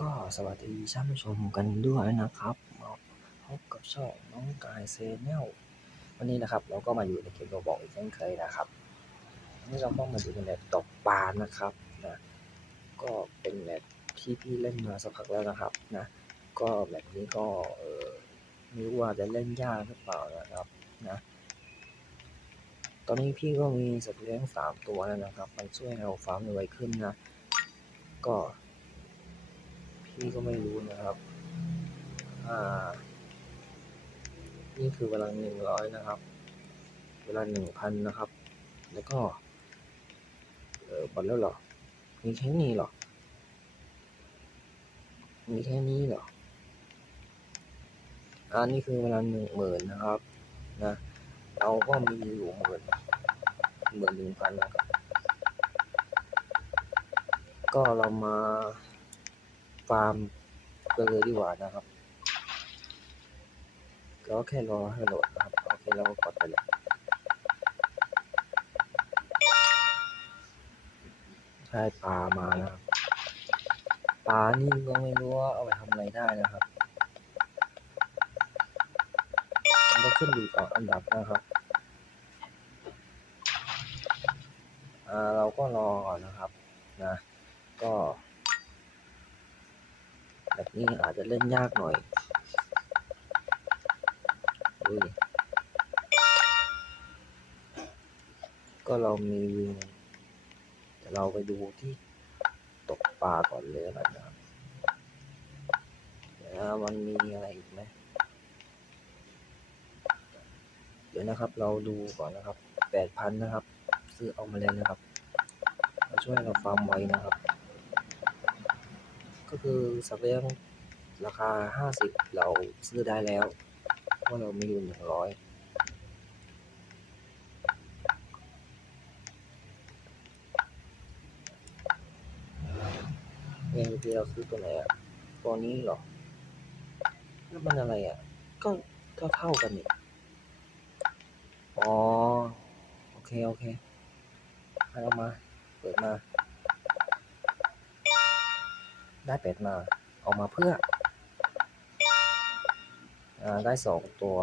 ก็สวัสดีท่านผู้ชมกันด้วยนะครับมาพบกับช่องน้องกายเซเนลวันนี้นะครับ เราก็มาอยู่ในเกมโรบอกอีกเช่นเคยนะครับนี่เราก็มาอยู่ในแบบตกปลานะครับนะก็เป็นแบบที่พี่เล่นมาสักพักแล้วนะครับนะก็แบบนี้ก็เออไม่รู้ว่าจะเล่นยากหรือเปล่านะครับนะตอนนี้พี่ก็มีสัตว์เลี้ยงสามตัวแล้วนะครับ มันช่วยเราฟาร์มไวขึ้นนะ ก็ พี่ก็ไม่รู้นะครับอ่านี่คือเวลาหนึ่งร้อยนะครับ เวลาหนึ่งพันนะครับ แล้วก็ เออบัตรแล้วหรอ มีแค่นี้หรอ มีแค่นี้หรออันนี้คือเวลาหนึ่งหมื่นนะครับ นะ เราก็มีอยู่หมื่นหมื่นหนึ่งพันนะครับ ก็เรามา ฟาร์มกันเลยดีกว่านะครับก็แค่รอให้โหลดนะครับโอเคเราก็กดไปเลยได้ปลามานะครับปลานี่ก็ไม่รู้ว่าเอาไปทำอะไรได้นะครับมันก็ขึ้นอยู่กับอันดับนะครับอ่าเราก็รอก่อนนะครับนะก็ นี้อาจจะเล่นยากหน่อยอุ้ยก็เรามีวิวแต่เราไปดูที่ตกปลาก่อนเลยแล้วกันนะครับเดี๋ยวมันมีอะไรอีกไหมเดี๋ยวนะครับเราดูก่อนนะครับแปดพันนะครับ ซื้อเอามาเลยนะครับมาช่วยเราฟาร์มไว้นะครับ ก็คือสัตว์เลี้ยง ราคาห้าสิบเราซื้อได้แล้วเพราะเรามีอยู่หนึ่งร้อยเนี่ยเมื่อกี้เราซื้อตัวไหนอะตัวนี้เหรอ แล้วมันอะไรอะ ก็เท่าเท่ากันนี่อ๋อ โอเค โอเคให้เรามา เปิดมา ได้เป็ดมา เอามาเพื่อ ได้สองตัว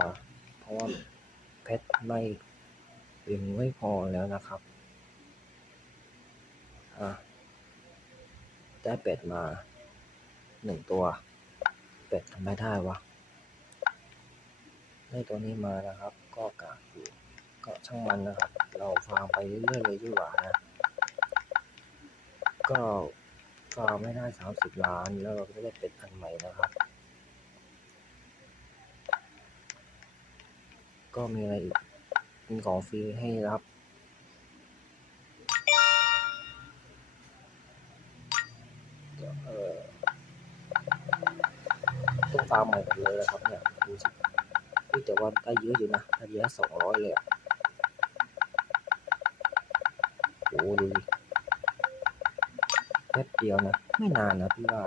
เพราะว่าเพชรไม่เพียงไม่พอแล้วนะครับได้เป็ดมาหนึ่งตัว เป็ดทำไม่ได้วะได้ตัวนี้มานะครับ ก็กากอยู่ก็ช่างมันนะครับ เราฟาร์มไปเรื่อยๆเลยดีกว่านะ ก็ฟาร์มไม่ได้สามสิบล้าน แล้วเราก็จะได้เป็ดอันใหม่นะครับ ก็มีอะไรอีกมีของฟรีให้รับต้องฟาร์มใหม่หมดเลยนะครับเนี่ยดูสิแต่ว่าได้เยอะอยู่นะได้เยอะสองร้อยเลยอะโอ้ดูดิแป๊บเดียวนะไม่นานนะพี่ว่า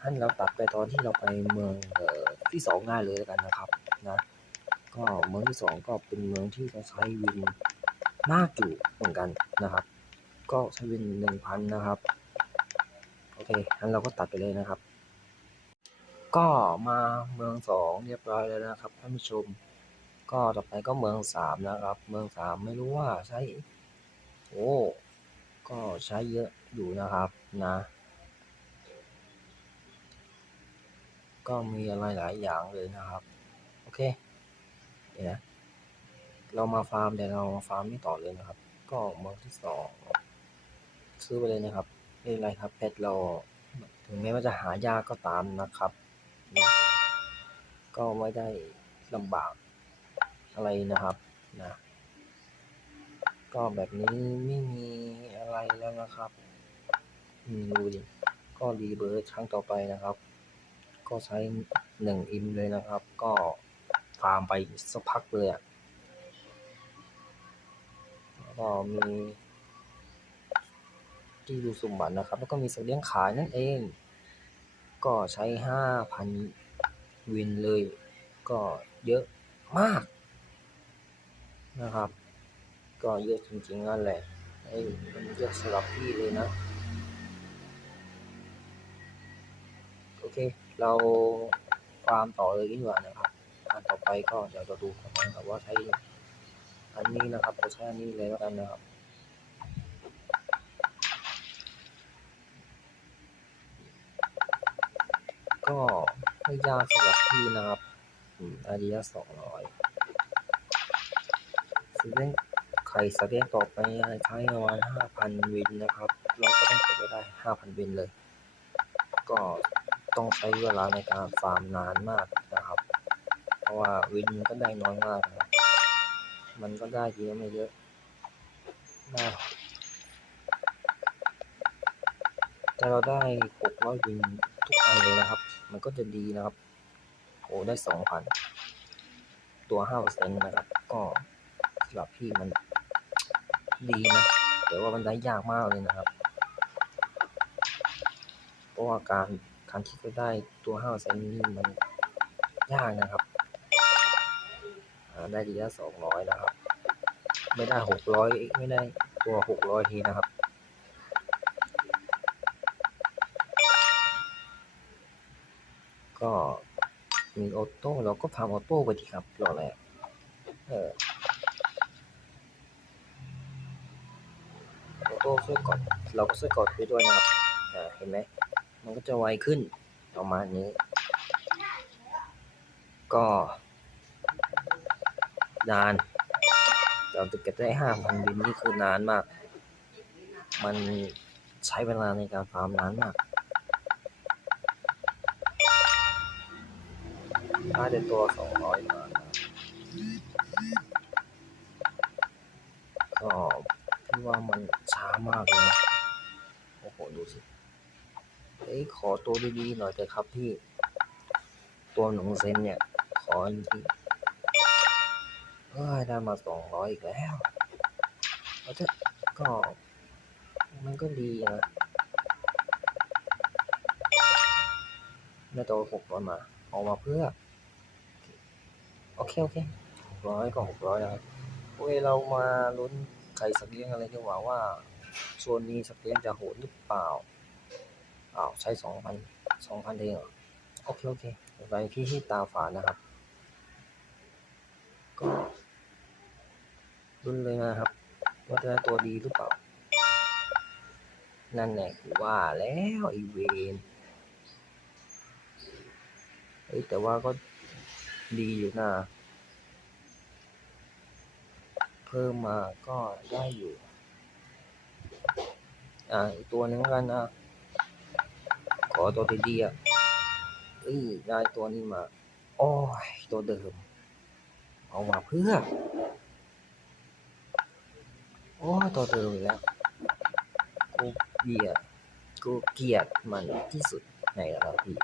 ท่านเราตัดไปตอนที่เราไปเมืองที่สองง่ายเลยแล้วกันนะครับ ก็เมืองที่สองก็เป็นเมืองที่จะใช้วินมากอยู่เหมือนกันนะครับ ก็ใช้วินหนึ่งพันนะครับ โอเคงั้นเราก็ตัดไปเลยนะครับ ก็มาเมืองสองเรียบร้อยแล้วนะครับท่านผู้ชม ก็ต่อไปก็เมืองสามนะครับ เมืองสามไม่รู้ว่าใช้โอ้ก็ใช้เยอะอยู่นะครับนะ ก็มีอะไรหลายอย่างเลยนะครับ โอเค นะเรามาฟาร์มเดี๋ยวเรามาฟาร์มนี่ต่อเลยนะครับ ก็เมืองที่สองซื้อไปเลยนะครับไม่เป็นไรครับเพชรเราถึงแม้ว่าจะหายากก็ตามนะครับนะก็ไม่ได้ลำบากอะไรนะครับนะก็แบบนี้ไม่มีอะไรแล้วนะครับดูดิก็รีเบิร์ดครั้งต่อไปนะครับ ก็ใช้หนึ่งอิมเลยนะครับ ก็ ฟาร์มไปสักพักเลยอะแล้วก็มีที่ดูสมบัตินะครับ แล้วก็มีสัตว์เลี้ยงขายนั่นเอง ก็ใช้ห้าพันวินเลย ก็เยอะมากนะครับ ก็เยอะจริงๆนั่นแหละไอ้มันเยอะสำหรับพี่เลยนะ โอเค เราฟามต่อเลยดีกว่านะครับ นต่อไปก็เดี๋ยวเราดูกันนะครับว่าใช้อันนี้นะครับจะใช้อันนี้เลยแล้วกันนะครับก็ไม่ยากสำหรับพี่นะครับอืมอาดีละสองร้อยสเล่นไข่สเล่นต่อไปใช้ประมาณห้าพันวินนะครับ เราก็ต้องเก็บไว้ได้ห้าพันวินเลย ก็ต้องใช้เวลาในการฟาร์มนานมาก ราะว่าวินมันก็ได้น้อยมากนะมันก็ได้เยอะไม่เยอะได้แต่เราได้หกร้อยวินทุกอันเลยนะครับ มันก็จะดีนะครับ โอ้ได้สองพันตัวห้าเปอร์เซ็นต์นะครับ ก็สำหรับพี่มันดีนะแต่ว่ามันได้ยากมากเลยนะครับ เพราะว่าการการที่จะได้ตัวห้าเปอร์เซ็นต์นี่มันยากนะครับ ได้ดีละสองร้อยนะครับ ไม่ได้หกร้อยไม่ได้ตัวหกร้อยทีนะครับก็มีออโต้เราก็ทำออโต้ไปดีครับรออะไรอะเออออโต้ช่วยกดเราก็ช่วยกดไปด้วยนะครับอ่าเห็นไหมมันก็จะไวขึ้นประมาณนี้ ก็ นานเราจะเก็บได้ห้าพันวินนี่คือนานมาก มันใช้เวลาในการฟาร์มนานมากได้แต่ตัวสองร้อยมานะครับก็พี่ว่ามันช้ามากเลยนะโอ้โห ดูสิ เอ้ยขอตัวดีๆหน่อยเถอะครับพี่ ตัวหนึ่งเซนเนี่ย ขอจ โอ้ยได้มาสองร้อยอีกแล้วเอาเถอะก็มันก็ดีนะได้ตัวหกร้อยมาออกมาเพื่อ โอเค โอเคหกร้อยก็หกร้อยนะครับโอเคเรามาลุ้นไข่สัตว์เลี้ยงอะไรดีกว่าว่าโซนนี้สัตว์เลี้ยงจะโหดหรือเปล่าอ้าวใช้สองพันสองพันเองเหรอโอเค โอเคไปพี่ที่ตาฝานะครับ ก็ ลุ้นเลยนะครับ ว่าจะตัวดีหรือเปล่า นั่นแหละว่าแล้วไอีเวนเฮ้แต่ว่าก็ดีอยู่นะ เพิ่มมาก็ได้อยู่ อ่าอีกตัวหนึงกันนะ ขอตัวดีๆอะเอ้ยได้ตัวนี้มา โอ้ย ตัวเดิม เอามาเพื่อ โอ้ตัวเดิมอีกแล้ว กูเกลียด กูเกลียดมันที่สุดในระพี่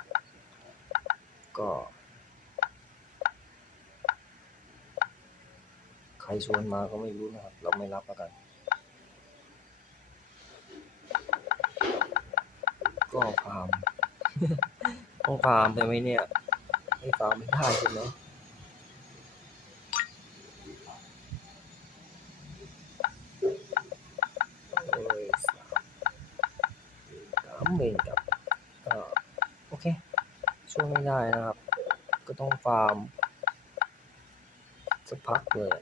ก็ ใครชวนมาก็ไม่รู้นะครับ เราไม่รับแล้วกัน ก็ฟาร์มต้องฟาร์มใช่ไหมเนี่ย ไม่ฟาร์มไม่ได้ใช่ไหมโอ้ยสามสามเมนกับก็โอเค ช่วย ได้นะครับ ก็ต้องฟาร์มสักพักเลย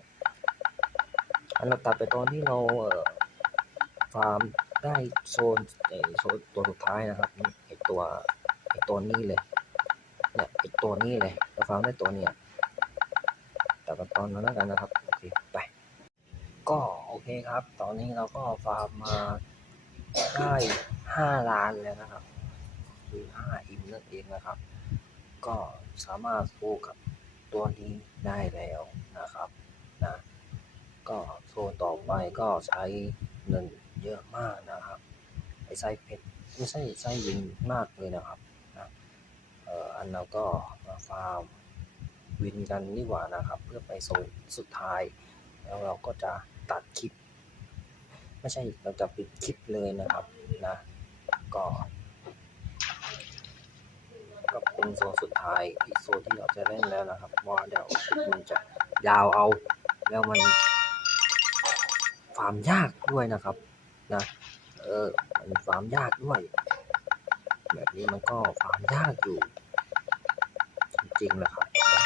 อันเราตัดไปตอนที่เราเอ่อฟาร์มได้โซนไอโซนตัวสุดท้ายนะครับไอตัวไอตัวนี้เลยเนี่ยไอตัวนี้เลยเราฟาร์มได้ตัวเนี้ยตัดไปตอนนั้นแล้วกันนะครับโอเคไปก็โอเคครับ ตอนนี้เราก็ฟาร์มมาได้ห้าล้านแล้วนะครับ คือห้าอิมนั่นเองนะครับ ก็สามารถสู้กับตัวนี้ได้แล้วนะครับนะก็โซนต่อไปก็ใช้เงินเยอะมากนะครับไอไส้เพชรไม่ใช่ไส้วินมากเลยนะครับนะเอ่ออันเราก็มาฟาร์มวินกันดีกว่านะครับ เพื่อไปโซนสุดท้าย แล้วเราก็จะตัดคลิป ไม่ใช่เราจะปิดคลิปเลยนะครับนะก็ ก็เป็นโซนสุดท้ายอีกโซนที่เราจะเล่นแล้วนะครับว่าเดี๋ยวมันจะยาวเอา แล้วมันฟาร์มยากด้วยนะครับนะเออมันฟาร์มยากด้วย แบบนี้มันก็ฟาร์มยากอยู่ จริงๆแหละครับนะ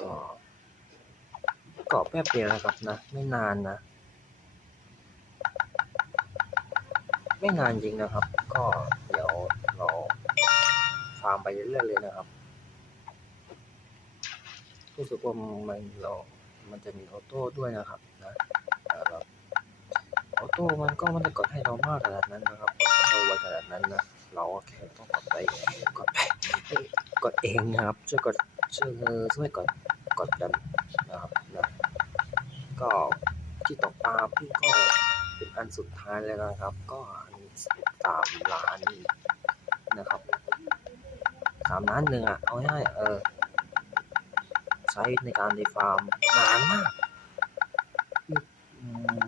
ก็ก็แป๊บเดียวนะครับนะ ไม่นานนะ ไม่นานจริงนะครับ ก็ ไปเรื่อยๆเลยนะครับรู้สึกว่ามันเรา มันจะมีออโต้ด้วยนะครับนะแต่เราออโต้มันก็ม่ได้กดให้เรามากขนาดนั้นนะครับเราไวขนาดนั้นนะเราก็แค่ต้องกดไปกดไปกดเองนะครับช่วยกดช่วยช่วยกดกดกันนะครับนะก็ที่ตกปลาพี่ก็เป็นอันสุดท้ายแล้วนะครับ ก็อันสามล้านนะครับามล้านหนึ่งอะ เอาง่ายเออใช้ในการในฟาร์มนานมากอืม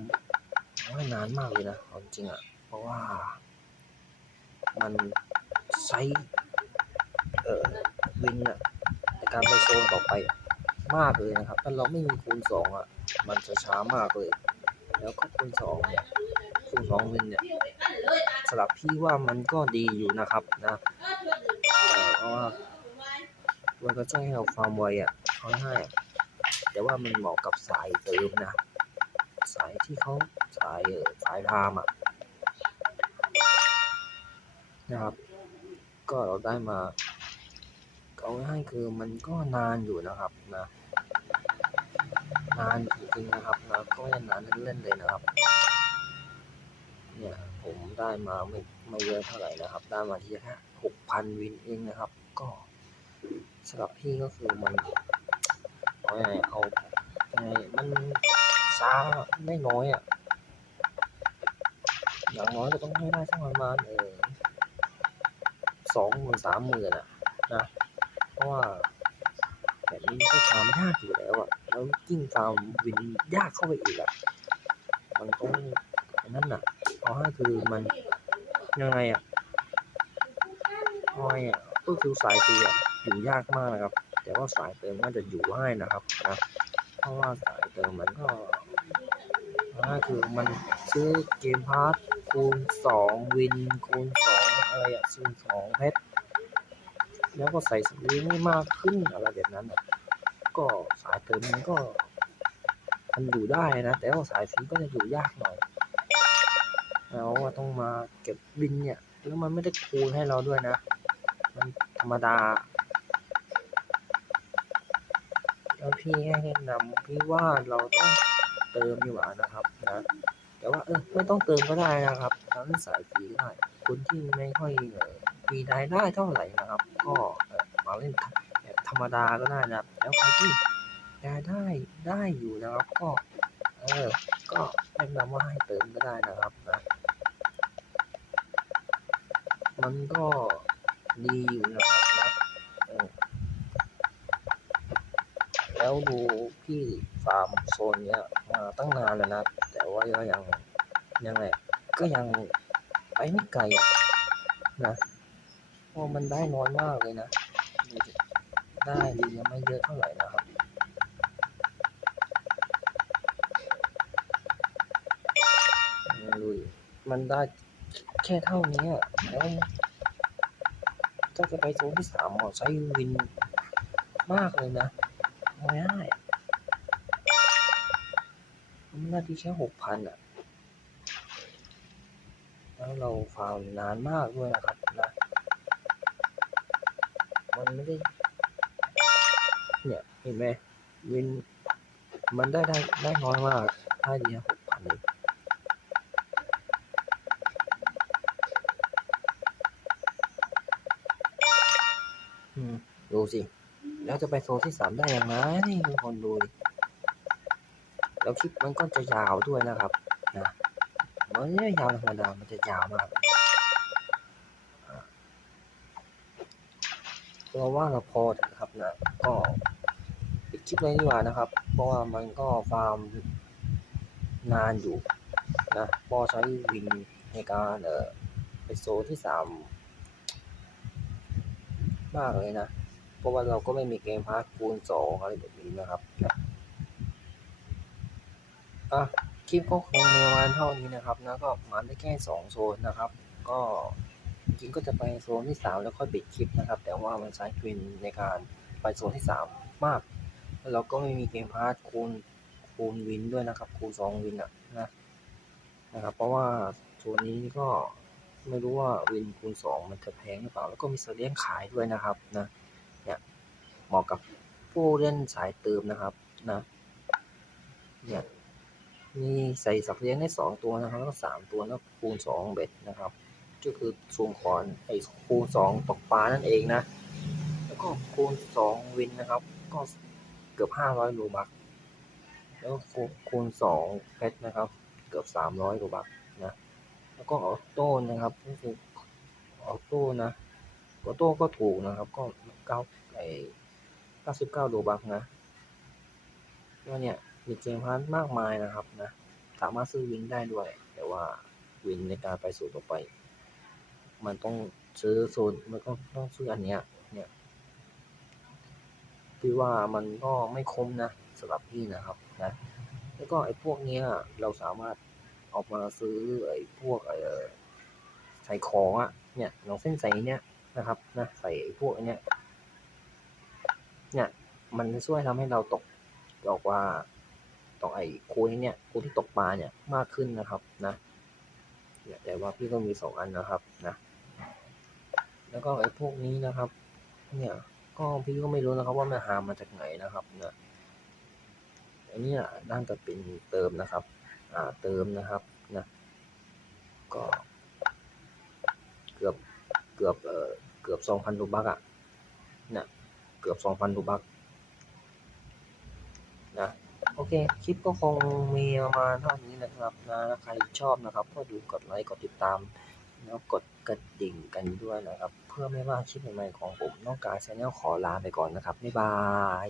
ว่านานมากเลยนะเอาจริงอะ เพราะว่า มันใช้เอ่อวินอะในการไปโซนต่อไปมากเลยนะครับ ถ้าเราไม่มีคูณสองอะ มันจะช้ามากเลย แล้วก็คูณสองเนี่ยคูณสองวินเนี่ยสำหรับพี่ว่ามันก็ดีอยู่นะครับนะ เพราะว่ามันก็ช่วยให้เราฟาร์มไวอะเขาให้แต่ว่ามันเหมาะกับสายเติมนะ สายที่เขาสายสายพามอะนะครับ ก็เราได้มาเขาให้คือมันก็นานอยู่นะครับนะนานจริงๆนะครับนะก็ยังนานเล่นๆเลยนะครับ เนี่ยผมได้มาไม่ ไม่เยอะเท่าไหร่นะครับ ได้มาที่แค่หกพันวินเองนะครับ ก็สำหรับพี่ก็คือมันเอาไงเอาไงมันช้าไม่น้อยอะ อย่างน้อยก็ต้องให้ได้สักประมาณเออสองหมื่นสามหมื่นอะนะ เพราะว่าแบบนี้ก็ฟาร์มยากอยู่แล้วอะ แล้วยิ่งฟาร์มวินยากเข้าไปอีกอะ มันต้องอันนั่นอะเอาให้คือมัน ยังไงอะเอาไงอะก็คือสายตีอะอยู่ยากมากนะครับ แต่ว่าสายเติมก็จะอยู่ให้นะครับนะเพราะว่าสายเติมมันก็ก็คือมันซื้อเกมพาร์ทคูณสองวินคูณสองอะไรอะคูณสองเพชรแล้วก็ใส่สลิงให้มากขึ้นอะไรแบบนั้นอะก็สายเติมมันก็มันอยู่ได้นะ แต่ว่าสายสีก็จะอยู่ยากหน่อย แล้วว่าต้องมาเก็บวินเนี่ย แล้วมันไม่ได้คูณให้เราด้วยนะ มันธรรมดา แล้วพี่ให้แนะนำพี่ว่าเราต้องเติมดีกว่านะครับนะแต่ว่าเออไม่ต้องเติมก็ได้นะครับทั้งสายฟรีก็ได้คนที่ไม่ค่อยมีรายได้เท่าไหร่นะครับ ก็มาเล่นแบบธรรมดาก็ได้นะครับ แล้วใครที่รายได้ได้อยู่นะครับ ก็เออก็แนะนำว่าให้เติมก็ได้นะครับนะ มันก็ดีอยู่นะครับนะแล้วดูพี่ฟาร์มโซนเนี้ยมาตั้งนานแล้วนะ แต่ว่าก็ยังยังไงก็ยังไปไม่ไกลอะนะเพราะมันได้น้อยมากเลยนะได้ดียังไม่เยอะเท่าไหร่นะครับดูดิมันได้ แค่เท่านี้แล้วก็จะไปโซนที่สามอะใช้วินมากเลยนะไม่ได้มันน่าที่แค่หกพันอะ แล้วเราฟาร์มนานมากด้วยนะครับนะมันไม่ได้ เนี่ย เห็นไหมวิน มันได้ได้ได้น้อยมากได้ดีหกพันเองอืม ดู สิ แล้วจะไปโซนที่สามได้ยังไงทุกคนดูดิแล้วคลิปมันก็จะยาวด้วยนะครับนะมันไม่ยาวธรรมดา มันจะยาวมากเราว่าเราพอเถอะครับนะ ก็ปิดคลิปเลยดีกว่านะครับ เพราะว่ามันก็ฟาร์มนานอยู่นะพอใช้วินในการเออไปโซนที่สามมากเลยนะ เพราะว่าเราก็ไม่มีเกมพาร์ทคูณสองอะไรแบบนี้นะครับอะคลิปก็คงในวันเท่านี้นะครับนะก็มาได้แค่สองโซนนะครับ ก็จริงก็จะไปโซนที่สามแล้วค่อยปิดคลิปนะครับ แต่ว่ามันใช้วินในการไปโซนที่สามมากแล้วเราก็ไม่มีเกมพาร์ทคูณคูณวินด้วยนะครับ คูณสองวินอะนะนะครับ เพราะว่าโซนนี้ก็ไม่รู้ว่าวินคูณสองมันจะแพงหรือเปล่า แล้วก็มีเสลียงขายด้วยนะครับนะ เหมาะกับผู้เล่นสายเติมนะครับนะเนี่ยมีใส่สับเลี้ยงได้สองตัวนะครับแล้วก็สามตัวแล้วคูณสองเบ็ดนะครับก็คือซูมคอนไอ้คูณสองตกปลานั่นเองนะ แล้วก็คูณสองวินนะครับ ก็เกือบห้าร้อยรูบักแล้วคูณสองเพชรนะครับ เกือบสามร้อยรูบักนะแล้วก็ออโต้นะครับก็คือออโต้นะออโต้ก็ถูกนะครับ ก็เก้าไอ เก้าสิบเก้ารูบักนะก็เนี่ยมีเกมพาร์ทมากมายนะครับนะ สามารถซื้อวินได้ด้วย แต่ว่าวินในการไปสู่ต่อไป มันต้องซื้อโซนมันก็ต้องซื้ออันเนี้ยเนี่ยพี่ว่ามันก็ไม่คุ้มนะสำหรับพี่นะครับนะ แล้วก็ไอ้พวกเนี้ยเราสามารถเอามาซื้อไอ้พวกเออใส่ของอะเนี่ยลองเส้นใส่เนี้ยนะครับนะใส่ไอ้พวกเนี้ย เนี่ย มันช่วยทำให้เราตกบอกว่าตกไอ้คูเนี่ยคูที่ตกปลาเนี่ยมากขึ้นนะครับนะเนี่ยแต่ว่าพี่ก็มีสองอันนะครับนะแล้วก็ไอ้พวกนี้นะครับ เนี่ยก็พี่ก็ไม่รู้นะครับว่ามันหามาจากไหนนะครับเนะอันนี้น่าจะเป็นเติมนะครับ อ่าเติมนะครับนะก็เกือบเกือบเออเกือบสองพันรูบักอะนะ เกือบสองพันดูบักนะโอเค คลิปก็คงมีประมาณเท่านี้นะครับนะใครชอบนะครับ ก็ดูกดไลค์กดติดตาม แล้วกดกระดิ่งกันด้วยนะครับ เพื่อไม่ว่าคลิปใหม่ๆของผมน้องกายชนแนลขอลาไปก่อนนะครับ บ๊ายบาย